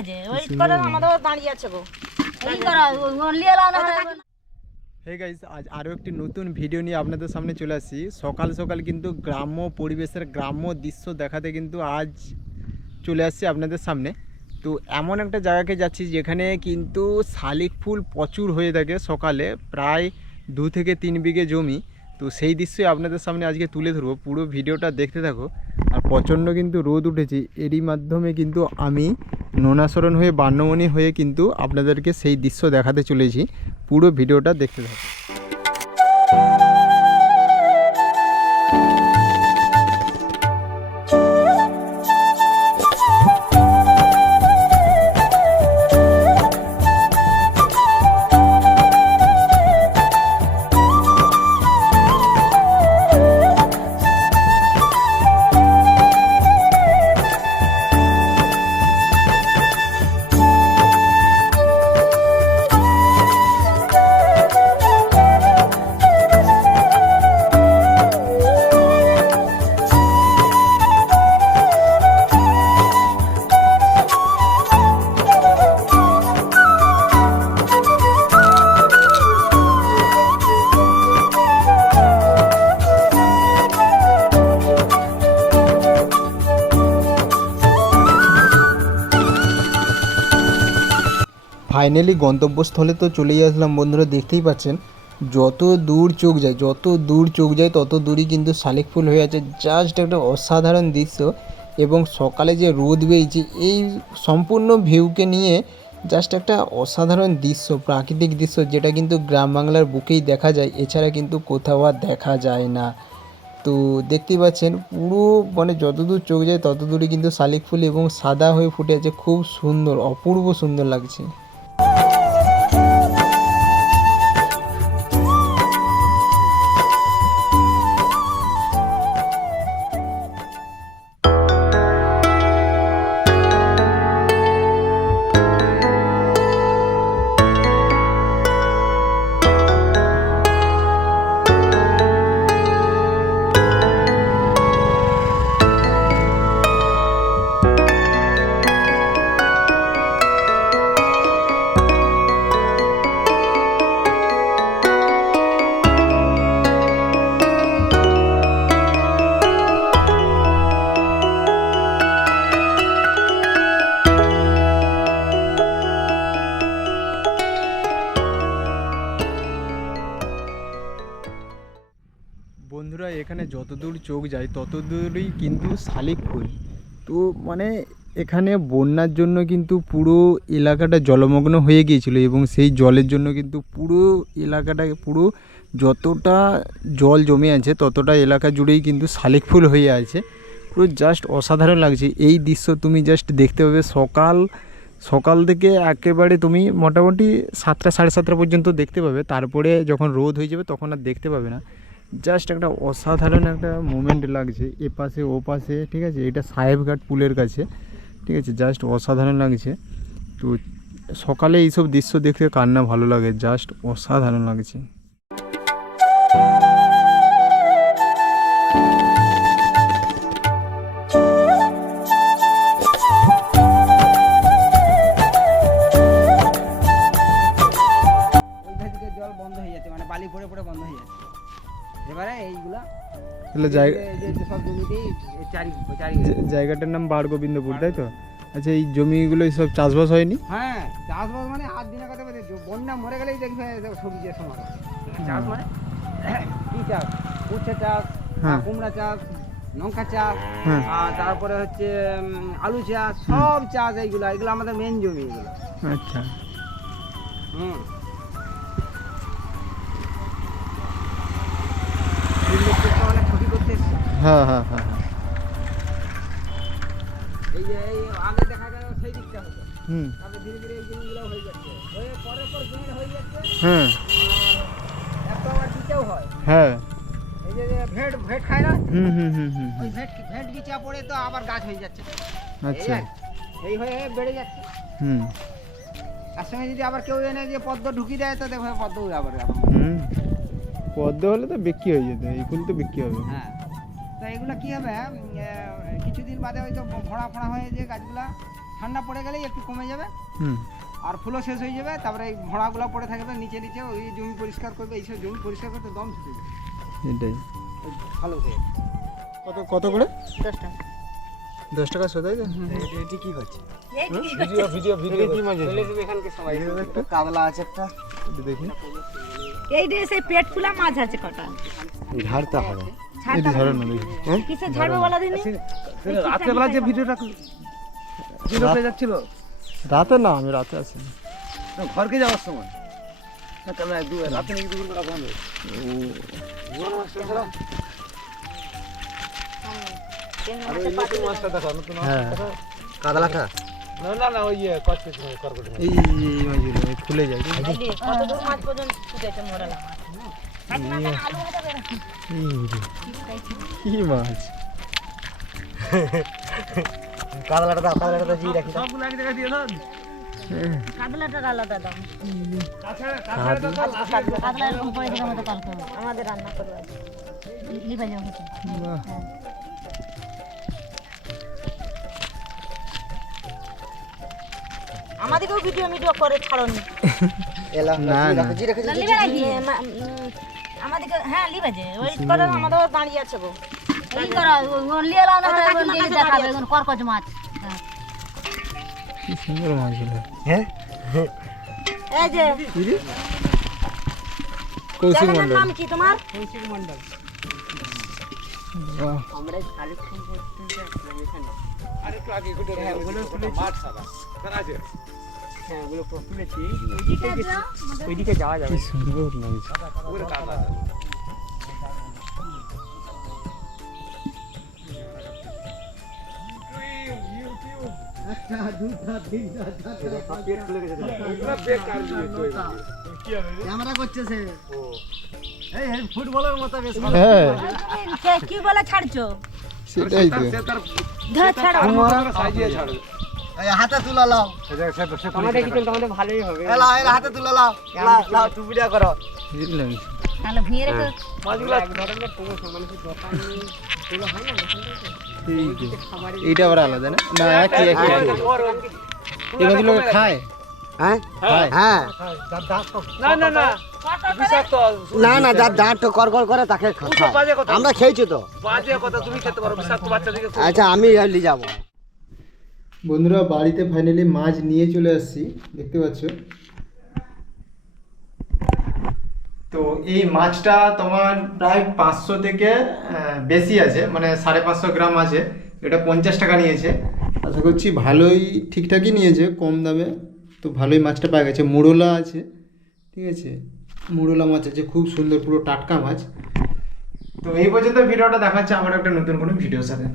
আছে ওয়েট করে আমাদের দাঁড়িয়ে আছে গো। এই করা লিয়ে লাও না হে গাইস আজ আরও একটি নতুন ভিডিও নিয়ে আপনাদের সামনে চলে আসি সকাল সকাল কিন্তু গ্রাম্য পরিবেশের গ্রাম্য দৃশ্য দেখাতে কিন্তু আজ চলে আসছি আপনাদের সামনে। তো এমন একটা জায়গাকে যাচ্ছি যেখানে কিন্তু শালিক ফুল প্রচুর হয়ে থাকে সকালে প্রায় দু থেকে তিন বিঘে জমি। তো সেই দৃশ্যই আপনাদের সামনে আজকে তুলে ধরবো। পুরো ভিডিওটা দেখতে থাকো। আর প্রচণ্ড কিন্তু রোদ উঠেছে। এরই মাধ্যমে কিন্তু আমি নোনাসরণ হয়ে বান্যমণি হয়ে কিন্তু আপনাদেরকে সেই দৃশ্য দেখাতে চলেছি। পুরো ভিডিওটা দেখতে থাকো ফাইনালি গন্তব্যস্থলে তো চলেই আসলাম বন্ধুরা, দেখতেই পাচ্ছেন। যত দূর চোখ যায়, যত দূর চোখ যায়, তত দূরই কিন্তু শালিক ফুল হয়ে আছে। জাস্ট একটা অসাধারণ দৃশ্য এবং সকালে যে রোদ বেরিয়েছে এই সম্পূর্ণ ভিউকে নিয়ে জাস্ট একটা অসাধারণ দৃশ্য, প্রাকৃতিক দৃশ্য, যেটা কিন্তু গ্রাম বাংলার বুকেই দেখা যায়। এছাড়া কিন্তু কোথাও আর দেখা যায় না। তো দেখতেই পাচ্ছেন, পুরো মানে যতদূর চোখ যায়, তত দূরই কিন্তু শালিক ফুল এবং সাদা হয়ে ফুটে আছে। খুব সুন্দর, অপূর্ব সুন্দর লাগছে। এখানে যতদূর চোখ যায় তত দূরই কিন্তু শালিক ফুল তো মানে এখানে বন্যার জন্য কিন্তু পুরো এলাকাটা জলমগ্ন হয়ে গিয়েছিল এবং সেই জলের জন্য কিন্তু পুরো এলাকাটা, পুরো যতটা জল জমে আছে, ততটা এলাকা জুড়েই কিন্তু শালিক ফুল হয়ে আছে। পুরো জাস্ট অসাধারণ লাগছে। এই দৃশ্য তুমি জাস্ট দেখতে পাবে। সকাল সকাল থেকে একেবারে তুমি মোটামুটি সাতটা, সাড়ে সাতটা পর্যন্ত দেখতে পাবে। তারপরে যখন রোদ হয়ে যাবে, তখন আর দেখতে পাবে না। জাস্ট একটা অসাধারণ একটা মুমেন্ট লাগছে, এ পাশে, ও পাশে, ঠিক আছে? এটা সাহেবঘাট পুলের কাছে, ঠিক আছে? জাস্ট অসাধারণ লাগছে। তো সকালে এইসব দৃশ্য দেখতে কার না ভালো লাগে, জাস্ট অসাধারণ লাগছে। তাহলে জায়গাটার নাম বারগোবিন্দপুর তাই তো? আচ্ছা এই জমিগুলো সব চাষবাস হয়নি? হ্যাঁ চাষবাস মানে আট দিনের কথা বলতে বন্যা মরে গেলেই দেখবে সবজি সময় চাষ মানে কি চাষ? উচ্ছে চাষ হ্যাঁ। কুমড়া চাষ লঙ্কা চাষ হ্যাঁ। আর তারপরে হচ্ছে আলু চাষ সব চাষ এইগুলো। এগুলো আমাদের মেন জমি এগুলো। আচ্ছা। হুম। হ্যাঁ হ্যাঁ হ্যাঁ হ্যাঁ। এই যে এই আগে দেখা গেল সেই দিকটা হতো। হুম। তারপরে ধীরে ধীরে এই হয়ে যাচ্ছে। হয়ে পরের পর জমি হয়ে যাচ্ছে। হ্যাঁ আর আবার দিতেও হয়। হ্যাঁ। এই যে ভেট ভেট খায় না? হুম হুম হুম হুম ওই ভেট ভেট গিচা পড়ে তো আবার গাছ হয়ে যাচ্ছে। আচ্ছা। এই হয়ে বেড়ে যাচ্ছে। হুম। সঙ্গে যদি আবার কেউ এনে যে পদ্ম ঢুকিয়ে দেয় তো দেখো পদ্ম আবার হুম। পদ্ম হলে তো বিক্রি হয়ে যেত এই ফুল তো বিক্রি হবে। হ্যাঁ। তো এগুলো কী হবে? কিছুদিন বাদে হয়তো ফোড়া ফোড়া হয়ে যে গাছগুলো ঠান্ডা পড়ে গেলেই একটু কমে যাবে। আর ফুলও শেষ হয়ে যাবে তারপরে এই ভরাগুলো পড়ে থাকবে নিচে নিচে ওই জমি পরিষ্কার করবে এইসব জমি পরিষ্কার করতে দম ছুটে যাবে। এটাই। ভালো হয়ে কত কত করে? দশ টাকা। দশ টাকা শোধাই এটি কি হচ্ছে? এই ভিডিও ভিডিও ভিডিও কি মাঝে সবাই একটা কাতলা আছে একটা। একটু দেখি। এই যে সেই পেট ফুলা মাছ আছে কটা। ঝাড়তে হবে এটি ধরো না দেখি কিসে ঝাড়বে বলা দিনি রাত্রেবেলা যে ভিডিওটা ভিডিও হয়ে যাচ্ছিল রাতে না আমি রাতে আসিনি ঘরকে যাওয়ার সময় না রাতে নাকি দুপুর বেলা বন্ধ হ্যাঁ না না না ওই কষ্ট এই খুলে যায় কত মাছ পর্যন্ত ফুটেছে কি মাছ কাতলাটা দাও কাতলাটা দাও জি রাখি সবগুলো এক জায়গায় দিয়ে দাও হ্যাঁ, আলাদা দাম কাতলা। কাতলা দিকে আমাদের কালকে আমাদের রান্না করব লিবা যাও আমাদেরকেও ভিডিও ভিডিও করে ছাড়নি না না আমাদেরকে হ্যাঁ লিবে যে ওই করে আমাদের দাঁড়িয়ে আছে গো। এই করো লিয়ে লাও না দেখাবে এখন করকচ মাছ। হ্যাঁ। কি সুন্দর মাছগুলো হ্যাঁ? এই যে? কৌশিক মন্ডল নাম কি তোমার? কৌশিক মন্ডল বাহ, আর একটু আগে হ্যাঁ তুলেছি মাঠ সাদা জানা আছে। হ্যাঁ ওগুলো তুলেছি। ওইদিকে যাওয়া যাবে। কি সুন্দর লাগছে। ওগুলো কাদা ক্যামেরা করছে সে এই এই ফুটবলের মতো বেশ হ্যাঁ। কে কি বলে ছাড়ছো? সেটাই তো। ধর ছাড়ো। সাজিয়ে ছাড়বে এই হাতে তুলে লাও। আমাদের কি তোমাদের ভালোই হবে। এলা এলা হাতে তুলে লাও। লাও লাও করো। তাহলে ভুঁয়ে রেখো মাছগুলো এক ধরনের প্রমোশন মানে কি দোকানগুলো হয় না এইটা আবার আলাদা না? না একই একই। এই মাছগুলো খায়? হ্যাঁ? হ্যাঁ। না না না। না না যার দাঁত কর কর করে তাকে আমরা খেয়েছি তো। বাজে কথা তুমি খেতে পারো বিষাক্ত বাচ্চাদেরকে আচ্ছা আমি নিয়ে যাব। বন্ধুরা বাড়িতে ফাইনালি মাছ নিয়ে চলে আসছি দেখতে পাচ্ছ। তো এই মাছটা তোমার প্রায় পাঁচশো থেকে বেশি আছে মানে সাড়ে পাঁচশো গ্রাম আছে। এটা পঞ্চাশ টাকা নিয়েছে। আশা করছি ভালোই ঠিকঠাকই নিয়েছে কম দামে। তো ভালোই মাছটা পাওয়া গেছে। মুড়োলা আছে ঠিক আছে? মুড়োলা মাছ আছে খুব সুন্দর পুরো টাটকা মাছ। তো এই পর্যন্ত ভিডিওটা দেখাচ্ছে আবার একটা নতুন কোনো ভিডিওর সাথে।